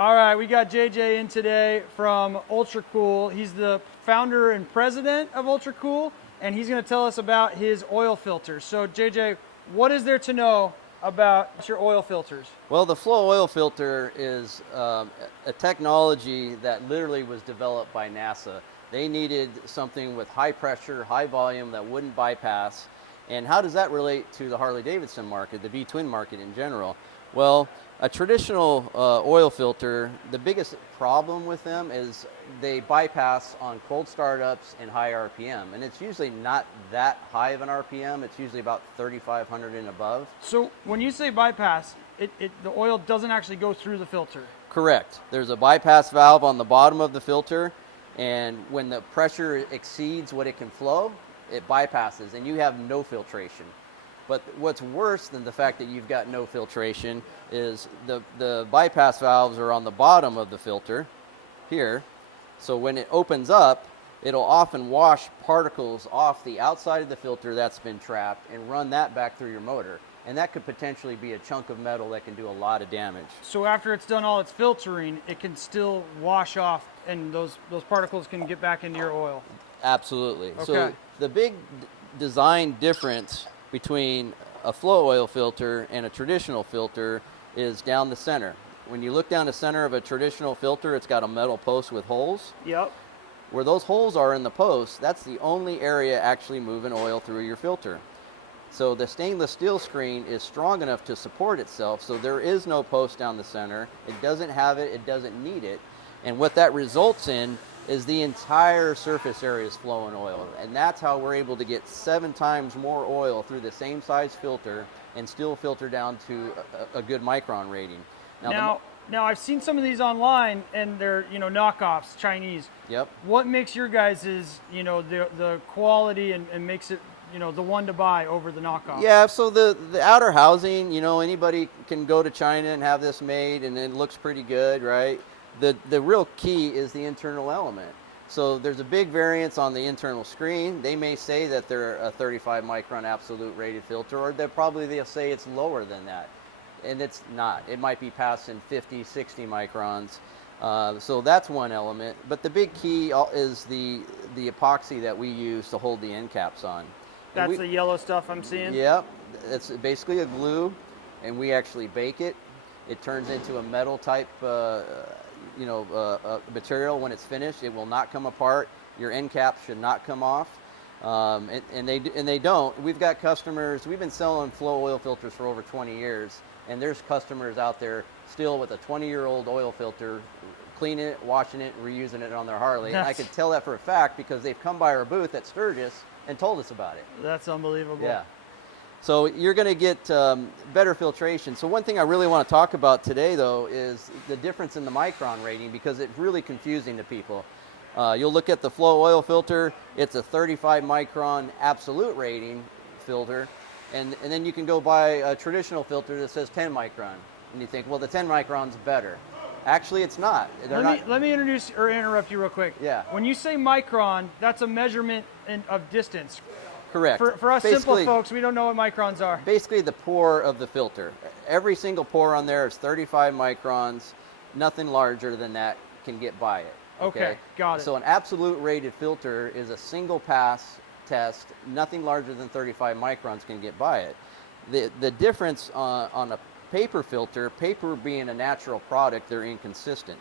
All right, we got JJ in today from Ultra Cool. He's the founder and president of Ultra Cool, and he's going to tell us about his oil filters. So JJ, what is there to know about your oil filters? Well, the flow oil filter is a technology that literally was developed by NASA. They needed something with high pressure, high volume that wouldn't bypass. And how does that relate to the Harley Davidson market, the V-twin market in general? Well, a traditional oil filter, the biggest problem with them is they bypass on cold startups and high RPM. And it's usually not that high of an RPM. It's usually about 3,500 and above. So when you say bypass, the oil doesn't actually go through the filter? Correct. There's a bypass valve on the bottom of the filter, and when the pressure exceeds what it can flow, it bypasses, and you have no filtration. But what's worse than the fact that you've got no filtration is the bypass valves are on the bottom of the filter here. So when it opens up, it'll often wash particles off the outside of the filter that's been trapped and run that back through your motor. And that could potentially be a chunk of metal that can do a lot of damage. So after it's done all its filtering, it can still wash off and those particles can get back into your oil? Absolutely. Okay. So the big design difference between a flow oil filter and a traditional filter is down the center. When you look down the center of a traditional filter, it's got a metal post with holes. Yep. Where those holes are in the post, that's the only area actually moving oil through your filter. So the stainless steel screen is strong enough to support itself, so there is no post down the center. It doesn't have it, it doesn't need it. And what that results in is the entire surface area is flowing oil. And that's how we're able to get 7 times more oil through the same size filter and still filter down to a good micron rating. Now I've seen some of these online and they're, knockoffs, Chinese. Yep. What makes your guys's, the quality and makes it, the one to buy over the knockoff? Yeah, so the outer housing, anybody can go to China and have this made and it looks pretty good, right? The real key is the internal element. So there's a big variance on the internal screen. They may say that they're a 35 micron absolute rated filter, or they'll say it's lower than that. And it's not. It might be passing 50, 60 microns. So that's one element. But the big key is the epoxy that we use to hold the end caps on. That's the yellow stuff I'm seeing? Yep. It's basically a glue, and we actually bake it. It turns into a metal type material. When it's finished, it will not come apart. Your end caps should not come off, and they don't. We've got customers. We've been selling flow oil filters for over 20 years, and there's customers out there still with a 20-year-old oil filter, cleaning it, washing it, and reusing it on their Harley. And I can tell that for a fact because they've come by our booth at Sturgis and told us about it. That's unbelievable. Yeah. So you're going to get better filtration. So one thing I really want to talk about today, though, is the difference in the micron rating, because it's really confusing to people. You'll look at the flow oil filter. It's a 35 micron absolute rating filter. And then you can go buy a traditional filter that says 10 micron. And you think, well, the 10 micron's better. Actually, it's not. Let me introduce or interrupt you real quick. Yeah. When you say micron, that's a measurement of distance. Correct. For us simple folks, we don't know what microns are. Basically the pore of the filter. Every single pore on there is 35 microns. Nothing larger than that can get by it. Okay, got it. So an absolute rated filter is a single pass test. Nothing larger than 35 microns can get by it. The difference on a paper filter, paper being a natural product, they're inconsistent.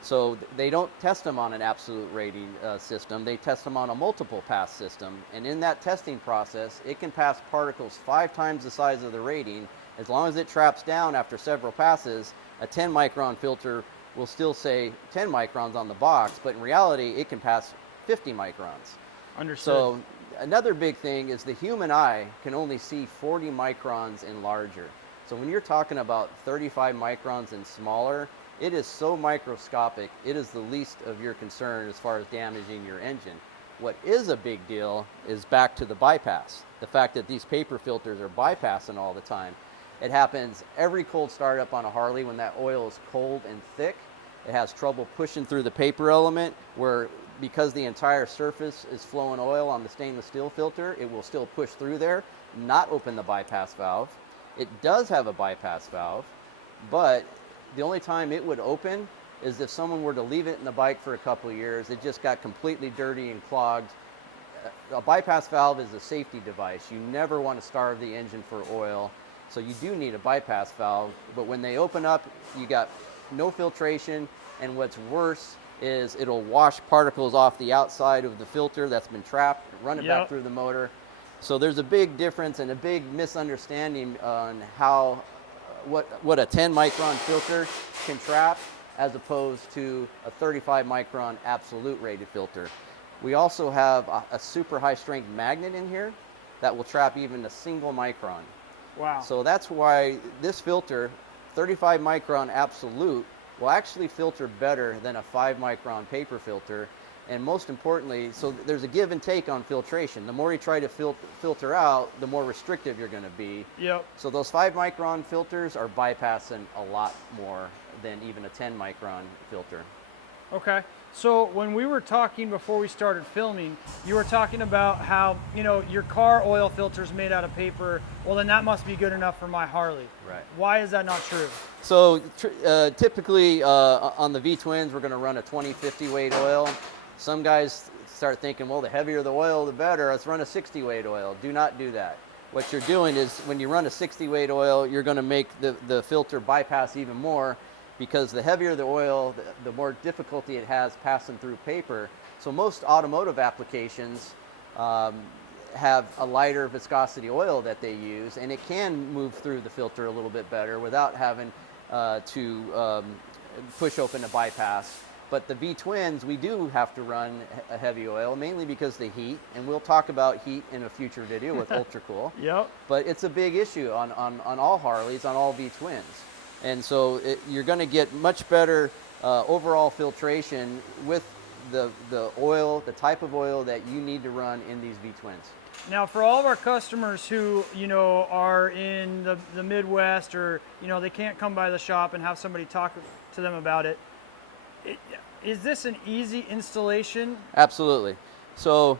So they don't test them on an absolute rating system. They test them on a multiple pass system. And in that testing process, it can pass particles 5 times the size of the rating. As long as it traps down after several passes, a 10 micron filter will still say 10 microns on the box, but in reality, it can pass 50 microns. Understood. So another big thing is the human eye can only see 40 microns and larger. So when you're talking about 35 microns and smaller, it is so microscopic, it is the least of your concern as far as damaging your engine. What is a big deal is back to the bypass. The fact that these paper filters are bypassing all the time. It happens every cold startup on a Harley when that oil is cold and thick. It has trouble pushing through the paper element where, because the entire surface is flowing oil on the stainless steel filter, it will still push through there, not open the bypass valve. It does have a bypass valve, but The only time it would open is if someone were to leave it in the bike for a couple of years. It just got completely dirty and clogged. A bypass valve is a safety device. You never want to starve the engine for oil, so you do need a bypass valve. But when they open up, you got no filtration, and what's worse is it'll wash particles off the outside of the filter that's been trapped, run it back through the motor. So there's a big difference and a big misunderstanding on how what a 10 micron filter can trap as opposed to a 35 micron absolute rated filter. We also have a super high strength magnet in here that will trap even a single micron. Wow. So that's why this filter, 35 micron absolute, will actually filter better than a 5 micron paper filter. And most importantly, so there's a give and take on filtration. The more you try to filter out, the more restrictive you're going to be. Yep. So those 5 micron filters are bypassing a lot more than even a 10 micron filter. Okay. So when we were talking before we started filming, you were talking about how, you know, your car oil filter is made out of paper. Well, then that must be good enough for my Harley. Right. Why is that not true? So typically on the V-twins, we're going to run a 20-50 weight oil. Some guys start thinking, well, the heavier the oil, the better. Let's run a 60 weight oil. Do not do that. What you're doing is when you run a 60 weight oil, you're going to make the filter bypass even more, because the heavier the oil, the more difficulty it has passing through paper. So most automotive applications have a lighter viscosity oil that they use, and it can move through the filter a little bit better without having to push open a bypass. But the V-twins, we do have to run a heavy oil, mainly because the heat, and we'll talk about heat in a future video with Ultra Cool. Yep. But it's a big issue on all Harleys, on all V-twins. And so you're going to get much better overall filtration with the oil, the type of oil that you need to run in these V-twins. Now, for all of our customers who, you know, are in the Midwest, or, you know, they can't come by the shop and have somebody talk to them about it, is this an easy installation? Absolutely. So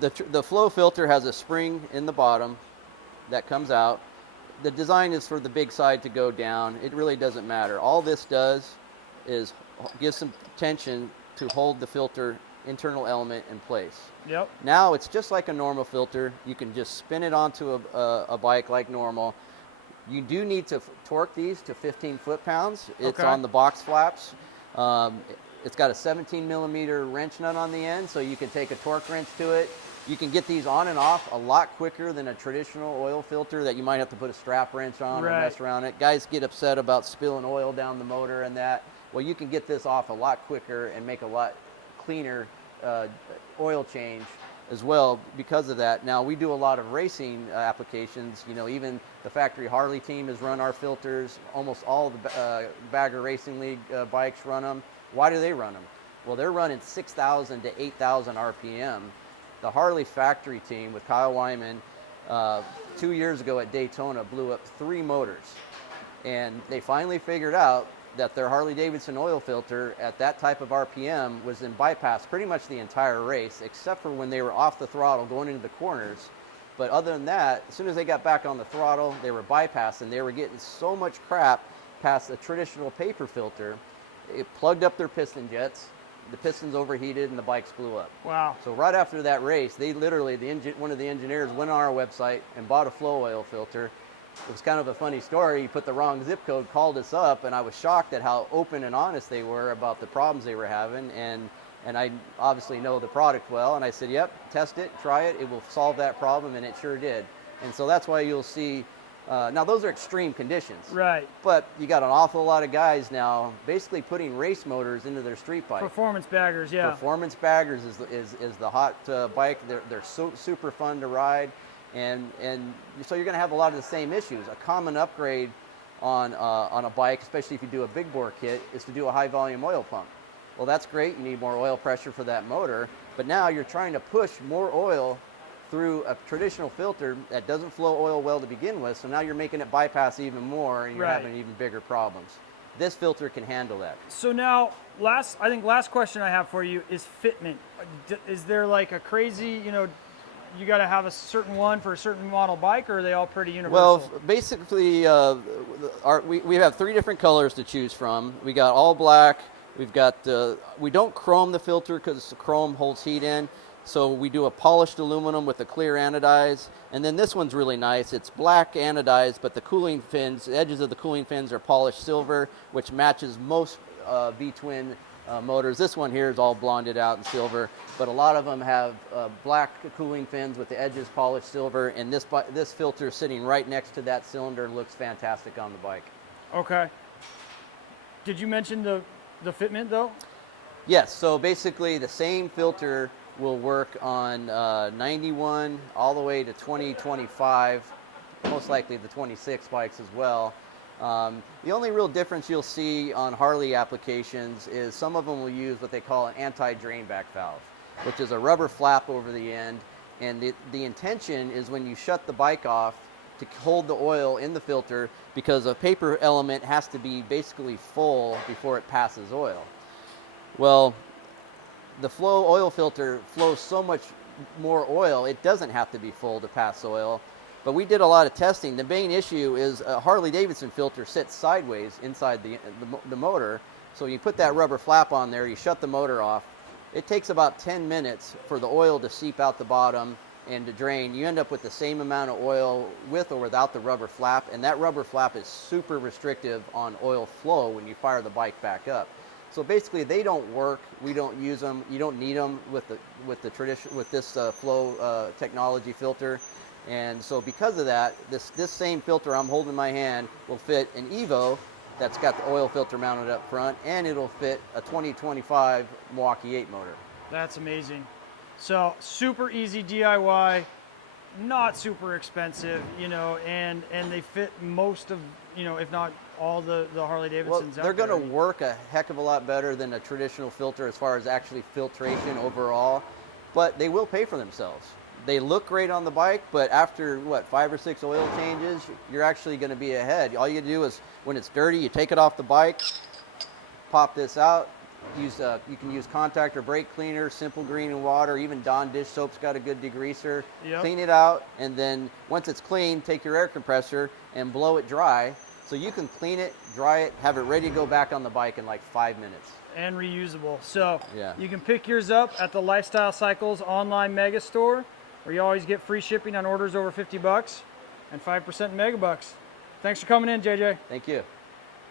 the flow filter has a spring in the bottom that comes out. The design is for the big side to go down. It really doesn't matter. All this does is give some tension to hold the filter internal element in place. Yep. Now it's just like a normal filter. You can just spin it onto a bike like normal. You do need to torque these to 15 foot-pounds. It's Okay. on the box flaps. It's got a 17 millimeter wrench nut on the end, so you can take a torque wrench to it. You can get these on and off a lot quicker than a traditional oil filter that you might have to put a strap wrench on or mess around it. Guys get upset about spilling oil down the motor and that. Well, you can get this off a lot quicker and make a lot cleaner oil change as well because of that. Now, we do a lot of racing applications. You know, even the factory Harley team has run our filters. Almost all the Bagger Racing League bikes run them. Why do they run them? Well, they're running 6,000 to 8,000 RPM. The Harley factory team with Kyle Wyman 2 years ago at Daytona blew up 3 motors. And they finally figured out that their Harley Davidson oil filter at that type of RPM was in bypass pretty much the entire race, except for when they were off the throttle going into the corners. But other than that, as soon as they got back on the throttle, they were bypassing. They were getting so much crap past a traditional paper filter, it plugged up their piston jets. The pistons overheated and the bikes blew up. Wow. So right after that race, they literally, one of the engineers went on our website and bought a flow oil filter. It was kind of a funny story. He put the wrong zip code, called us up, and I was shocked at how open and honest they were about the problems they were having. And I obviously know the product well, and I said, yep, test it, try it. It will solve that problem, and it sure did. And so that's why you'll see, now those are extreme conditions. Right. But you got an awful lot of guys now basically putting race motors into their street bike. Performance baggers, yeah. Performance baggers is the hot bike. They're so super fun to ride, and so you're going to have a lot of the same issues. A common upgrade on a bike, especially if you do a big bore kit, is to do a high volume oil pump. Well, that's great. You need more oil pressure for that motor, but now you're trying to push more oil through a traditional filter that doesn't flow oil well to begin with, so now you're making it bypass even more, and you're having even bigger problems. This filter can handle that. So now, last question I have for you is fitment. Is there like a crazy, you know, you got to have a certain one for a certain model bike, or are they all pretty universal? Well, basically, we have 3 different colors to choose from. We got all black. We've got, we don't chrome the filter because chrome holds heat in. So we do a polished aluminum with a clear anodize. And then this one's really nice. It's black anodized, but the cooling fins, the edges of the cooling fins are polished silver, which matches most V-twin motors. This one here is all blonded out in silver, but a lot of them have black cooling fins with the edges polished silver, and this filter sitting right next to that cylinder looks fantastic on the bike. Okay. Did you mention the Fitment though? Yes, so basically the same filter will work on 91 all the way to 2025, most likely the 26 bikes as well. The only real difference you'll see on Harley applications is some of them will use what they call an anti-drain back valve, which is a rubber flap over the end. And the intention is when you shut the bike off to hold the oil in the filter, because a paper element has to be basically full before it passes oil. Well, the oil filter flows so much more oil, it doesn't have to be full to pass oil. But we did a lot of testing. The main issue is a Harley Davidson filter sits sideways inside the motor. So you put that rubber flap on there, you shut the motor off. It takes about 10 minutes for the oil to seep out the bottom and to drain. You end up with the same amount of oil with or without the rubber flap, and that rubber flap is super restrictive on oil flow when you fire the bike back up. So basically, they don't work. We don't use them. You don't need them with this flow technology filter. And so because of that, this same filter I'm holding in my hand will fit an Evo that's got the oil filter mounted up front, and it'll fit a 2025 Milwaukee 8 motor. That's amazing. So super easy DIY, not super expensive, you know, and they fit most of, you know, if not all the Harley Davidsons. Well, they're going to work a heck of a lot better than a traditional filter as far as actually filtration overall, but they will pay for themselves. They look great on the bike, but after, what, 5 or 6 oil changes, you're actually going to be ahead. All you do is, when it's dirty, you take it off the bike, pop this out, you can use contact or brake cleaner, simple green and water, even Dawn dish soap's got a good degreaser. Yep. Clean it out, and then once it's clean, take your air compressor and blow it dry. So you can clean it, dry it, have it ready to go back on the bike in like 5 minutes. And reusable. So yeah. You can pick yours up at the Lifestyle Cycles online mega store, where you always get free shipping on orders over $50 and 5% in megabucks. Thanks for coming in, JJ. Thank you.